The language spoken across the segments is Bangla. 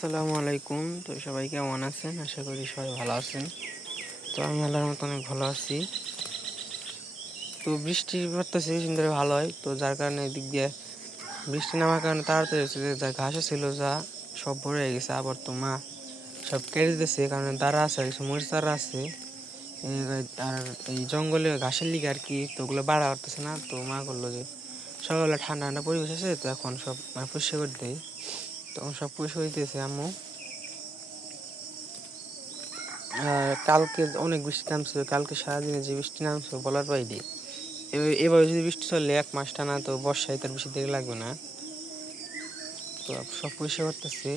আসসালামু আলাইকুম। তো সবাই কেমন আছেন? আশা করি সবাই ভালো আছেন। তো আমি আল্লাহর মতো অনেক ভালো আছি। তো বৃষ্টি পড়তেছে সুন্দর ভালো হয়, তো যার কারণে এদিক দিয়ে বৃষ্টি নামার কারণে তাড়াতাড়ি হচ্ছে যে যা ঘাসও ছিল যা সব ভরে হয়ে গেছে। আবার তো মা সব কেটে দিতেছে, কারণ দাঁড়া আছে কিছু মরিচ চারা আছে। আর এই জঙ্গলে ঘাসের লিগে আর কি, তো ওগুলো বাড়া করতেছে না। তো মা করলো যে সকালে ঠান্ডা ঠান্ডা পরিবেশ আছে, তো এখন সব মানে পরিষ্কার করে দেয়। তখন সব পরিষ্কার দিতেছে আম্মু। কালকে অনেক বৃষ্টি নামছিল, কালকে সারাদিনে যে বৃষ্টি নামছিল বলার বাইরে। এবার যদি বৃষ্টি চলে 1 মাস টানা, তো বর্ষায় তার বেশি দেরি লাগবে না। তো সব পরিষ্কার করতেছি।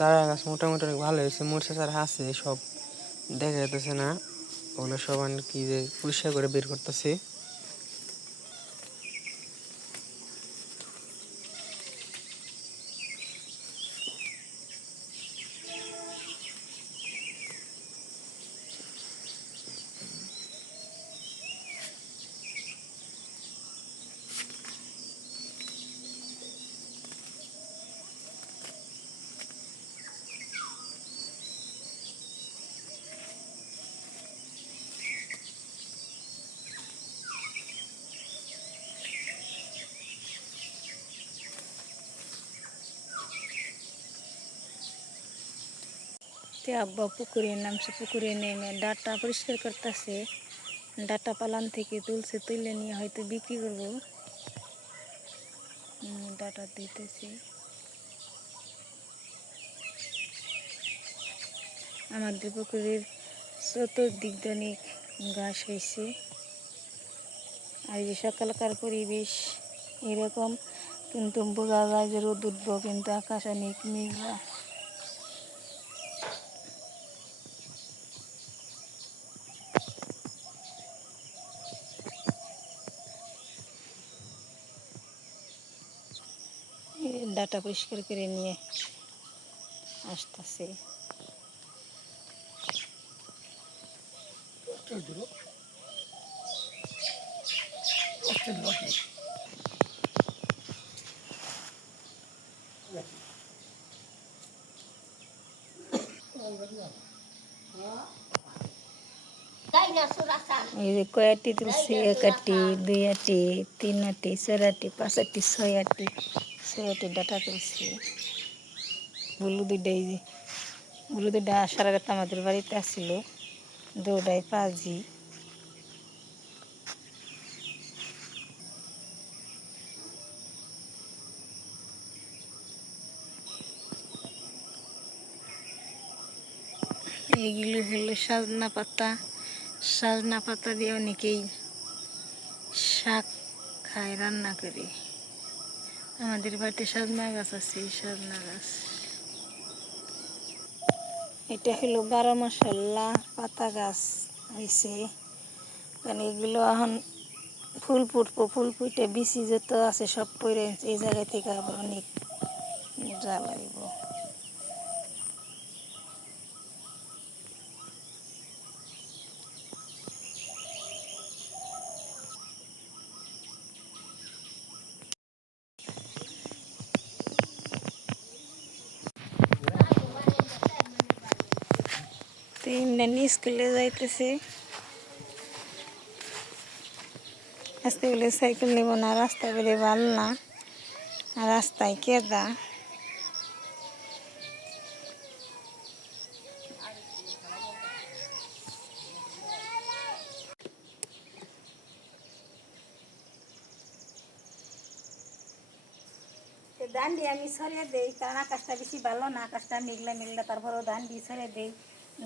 দাঁড়া গাছ মোটামুটি অনেক ভালো হয়েছে, মরিচা চারা আছে সব দেখা যেতেছে না, ওগুলো সব আর কি যে পরিষ্কার করে বের করতেছি। আব্বা পুকুরে নামছে, পুকুরে নেমে ডাটা পরিষ্কার করতেছে। ডাটা পালান থেকে তুলছে, তুলে নিয়ে হয়তো বিক্রি করবো। ডাটা দিতেছি। আমাদের পুকুরের চতুর্দিক অনেক ঘাস হয়েছে। আর যে সকালকার পরিবেশ এরকম, কিন্তু বোঝা যায় যে রোদ উঠবো, কিন্তু আকাশ অনেক মেঘলা। ডাটা পরিষ্কার করে নিয়ে আসতেছে। এই যে কয়টি তুলছি, 1 আটি, 2 আটি, 3 আটি, 4 আটি, 5 আটি, 6 আটি, 6 আটি ডাটা তুলছি। বুলু দুইটা আসার আগে তো আমাদের বাড়িতে আসছিল, দুটাই পাজি। এগুলো হলো সজনা পাতা। সজনা পাতা দিয়ে অনেকেই শাক খায়, রান্না করে। আমাদের বাড়িতে সজনা গাছ আছে, সজনা গাছ। এটা হলো 12 মশলা পাতা গাছ হয়েছে, কারণ এগুলো এখন ফুল ফুটবো, ফুল ফুটে বিচি যত আছে সব পরে এই জায়গা থেকে আবার অনেক জ্বালাইব। 3 দিন স্কুলে যাইতেছে, আজকে বলে সাইকেল নেব না, রাস্তা বলে ভাল না, রাস্তায় কেদা। দান্ডি আমি সরিয়ে দেই, কারণ আকাশটা বেশি ভালো না, আকাশটা মেঘলা মেঘলা, তারপরেও দান্ডি সরিয়ে দেই।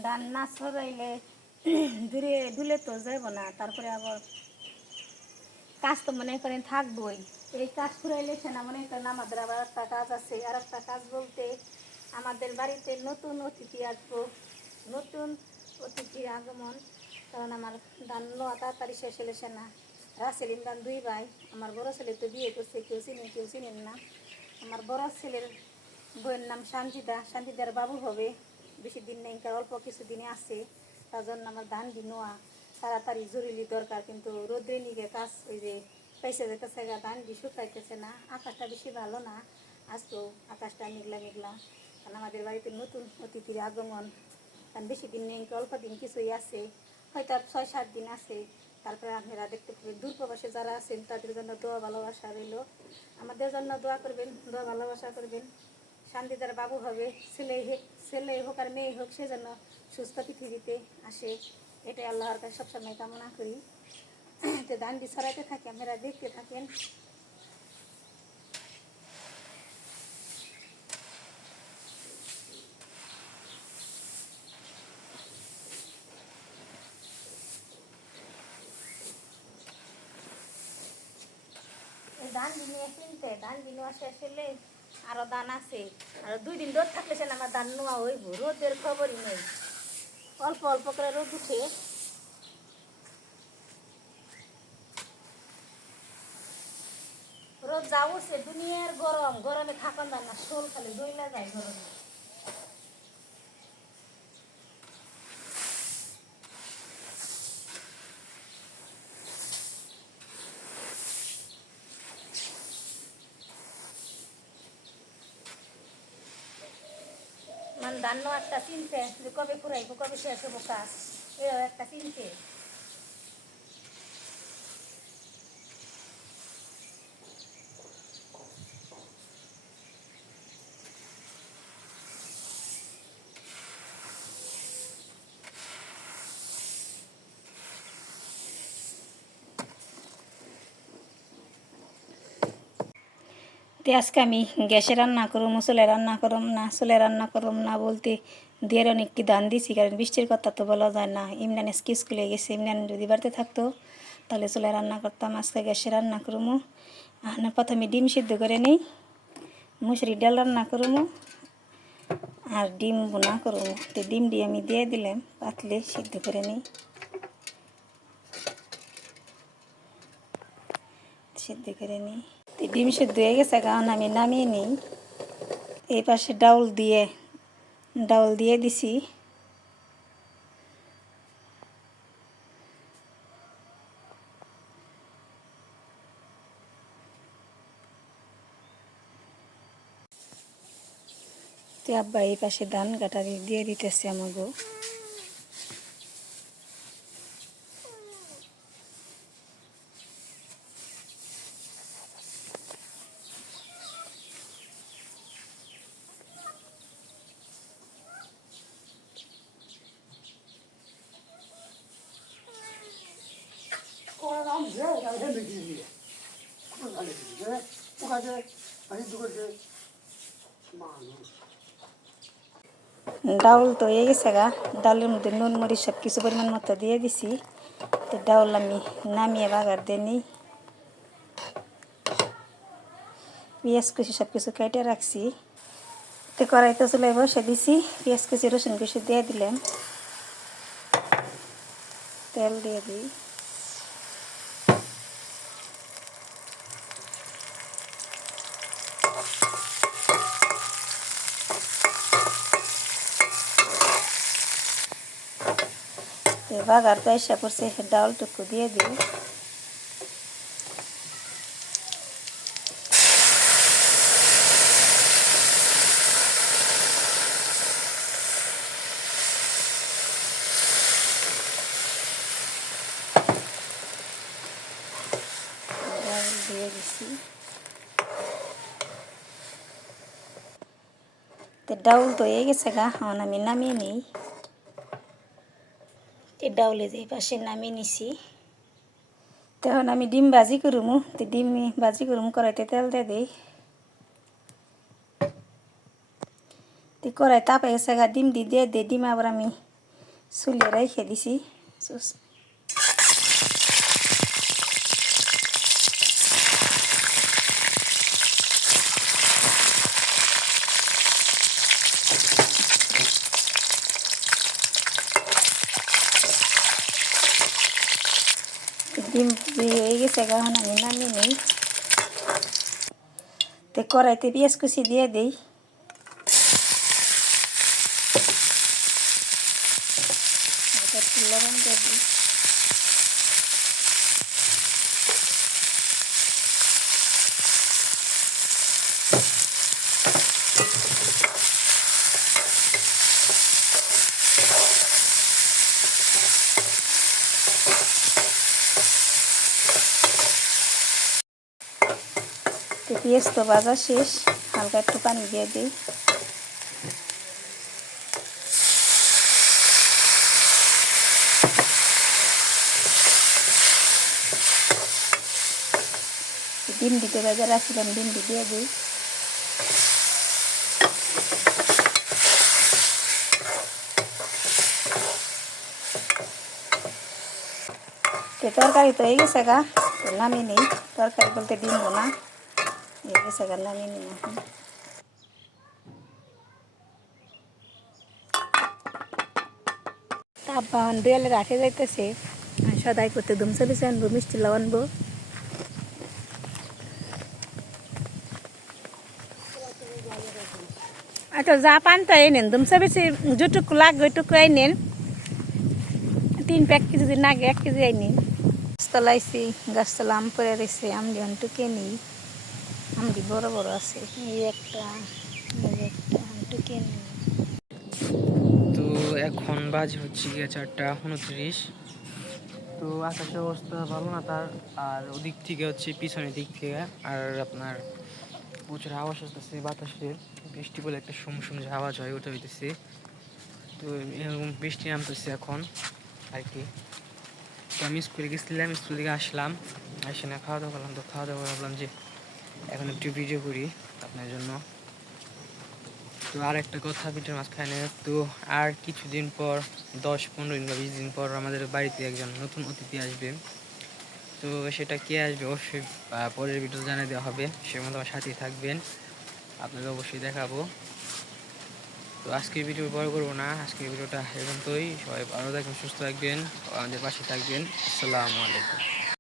ধান না সরাইলে দূরে দুলে তো যাব না, তারপরে আবার কাজ তো মনে করেন থাকবোই। এই কাজ ফুরাইলে সে না, মনে করেন আমাদের আবার একটা কাজ আছে। আর একটা কাজ বলতে, আমাদের বাড়িতে নতুন অতিথি আসবো, নতুন অতিথির আগমন। কারণ আমার ধান নেওয়া তাড়াতাড়ি শেষ হলে সে না। রাসেলিন ধান 2 ভাই, আমার বড় ছেলে তো বিয়ে করছে, কেউ চিনেন না। আমার বড় ছেলের বইয়ের নাম শান্তিদা, শান্তিদার বাবু হবে, বেশি দিন নেই, অল্প কিছু দিনে আছে। তার জন্য আমার ধান নেওয়া তাড়াতাড়ি জরুরি দরকার, কিন্তু রোদ্রে নিগে কাজ ওই যে পয়সা যেতেছে, ধান শুকাইতেছে না, আকাশটা বেশি ভালো না। আজকেও আকাশটা মেঘলা মেঘলা, কারণ আমাদের বাড়িতে নতুন অতিথির আগমন। কারণ বেশি দিন নেই, অল্প দিন কিছুই আছে, হয়তো আর 6-7 দিন আছে। তারপরে আপনারা দেখতে পাবেন দূর প্রবাসে যারা আছেন তাদের জন্য দোয়া ভালোবাসা রইল, আমাদের জন্য দোয়া করবেন, দোয়া ভালোবাসা করবেন। শান্তি তার বাবু হবে, ছেলে হোক আর মেয়ে হোক, সে যেন সুস্থ পৃথিবীতে আসে, এটাই আল্লাহর কাছে সবসময় কামনা করি। তো ধান বীজ ছড়াইতে থাকি, আপনারা দেখতে থাকেন। ধান বিনিয়ে কিনতে, ধান বিনোয়া শেষ হলে আরও ধান আছে, আর 2 দিন রোদ থাকলে সে আমার ধান নোয়া হইব, রোদের খবরই নেই, অল্প অল্প করে রোদ উঠে। রোদ যা উঠছে, দুনিয়ার গরম, গরমে থাকান যায় না, শোল খালি দইলা যায় গরমে। মানে ধান নোয়া একটা চিনতে যে কবে ফুরাইব, কবে শেষ হবো কাজ, এও একটা চিনতে। তো আজকে আমি গ্যাসে রান্না করুম, চুলে রান্না করুম না, চুলে রান্না করুম না বলতে দিয়ে অনেকটি দান দিছি, কারণ বৃষ্টির কথা তো বলা যায় না। ইমরান স্কুলে গেছে, ইমরান যদি বাড়িতে থাকতো তাহলে চুলে রান্না করতাম, আজকে গ্যাসে রান্না করুমো। না, প্রথমে ডিম সিদ্ধ করে নিই, মুসুরির ডাল রান্না করুমো আর ডিম বোনা করুমো। তো ডিম দিয়ে আমি দিয়ে দিলাম, পাতলে সিদ্ধ করে নিই, সিদ্ধ করে নিই। তো ডিম সিদ্ধ হয়ে গেছে, কারণ আমি নামিয়ে নিই। এই পাশে ডাউল দিয়ে দিছি। তো আব্বা এই পাশে ধান কাটা দিয়ে দিতেছে আমাগো। ডাউল তো হয়ে গেছে গা, ডালের মধ্যে নুন মরিচ সব কিছু পরিমাণ মতো দিয়ে দিছি। তো ডাউল আমি নামিয়ে বাগার দিয়ে নিই, পেঁয়াজ কুচি সব কিছু কেটে রাখছি। তো কড়াইতে চুলায় বসে দিছি, পেঁয়াজ কুচি রসুন কুচি দিয়ে দিলাম, তেল দিয়ে দিই। তো বাগার তো এসে পড়ছে, ডাউলটুকু দিয়ে দিই। ডাউল দিয়ে দিছি। তো ডাউল তো হয়ে গেছে গা, এখন আমি নামিয়ে নিই। তো ডাউলে যে পাশে নামিয়ে নিছি। তখন আমি ডিম ভাজি করুমু, তো ডিম ভাজি করুম, কড়াইতে তেল দিয়ে দিই। তো কড়াই তাপে গেছে গা, ডিম দিয়ে দিই। ডিম আবার আমি চুলিয়ে রেখে দিছি। ডিম হয়ে গেছে গা, এখন আমি নামিয়ে নিই। তো কড়াইতে পেঁয়াজ কুচি দিয়ে দিই। লবণ দিয়ে দিই। পেঁয়াজ তো ভাজা শেষ, হালকা একটু পানি দিয়ে দিই। ডিম দিতে ভেজে রাখছিলাম, ডিম দিয়ে দিই। তরকারি তো হয়ে গেছে গা, নামিয়ে নিই। তরকারি বলতে ডিম বোনা হয়ে গেছে গা, নামিয়ে নিই এখন। তাপ দুয়ালে রাখে যাইতেছে, সদাই করতে দুমসা পিছিয়ে আনবো, মিষ্টি লাউ আনবো। আচ্ছা যা পান তাই নেন, দুমসা বেশি যেটুকু লাগবে ওইটুকু আই নেন। 3 প্যাক কেজি যদি নাগে 1 কেজি আই নিন। গাছতলাইছি, গাছতলা আম পরে রয়েছে, আম যখন টুকে নিই। আমটি বড় বড় আছে, এই একটা আম টুকে নিই। তো এখন বাজে হচ্ছে গিয়ে 4:29। তো আকাশের অবস্থা ভালো না তার, আর ওদিক থেকে হচ্ছে পিছনের দিক থেকে আর আপনার প্রচুর আওয়াজ আসতেছে বাতাসের, বৃষ্টি বলে একটা শুমশুম যে আওয়াজ হয় ওটা হইতেছে। তো এরকম বৃষ্টি নামতেছে এখন আর কি। তো আমি স্কুলে গেছিলাম, স্কুল থেকে আসলাম, এসে না খাওয়া দাওয়া করলাম। তো খাওয়া দাওয়া ভাবলাম যে এখন একটু ভিডিও করি আপনার জন্য। তো আর একটা কথা ভিডিওর মাঝখানে, তো আর কিছুদিন পর 10-15 দিন বা 20 দিন পর আমাদের বাড়িতে একজন নতুন অতিথি আসবে। তো সেটা কে আসবে অবশ্যই পরের ভিডিও জানিয়ে দেওয়া হবে, সে মতো আমার সাথেই থাকবেন, আপনাদের অবশ্যই দেখাবো। তো আজকের ভিডিও বড় করবো না, আজকের ভিডিওটা এ পর্যন্তই। সবাই ভালো থাকবেন, সুস্থ থাকবেন, আমাদের পাশে থাকবেন। আসসালামু আলাইকুম।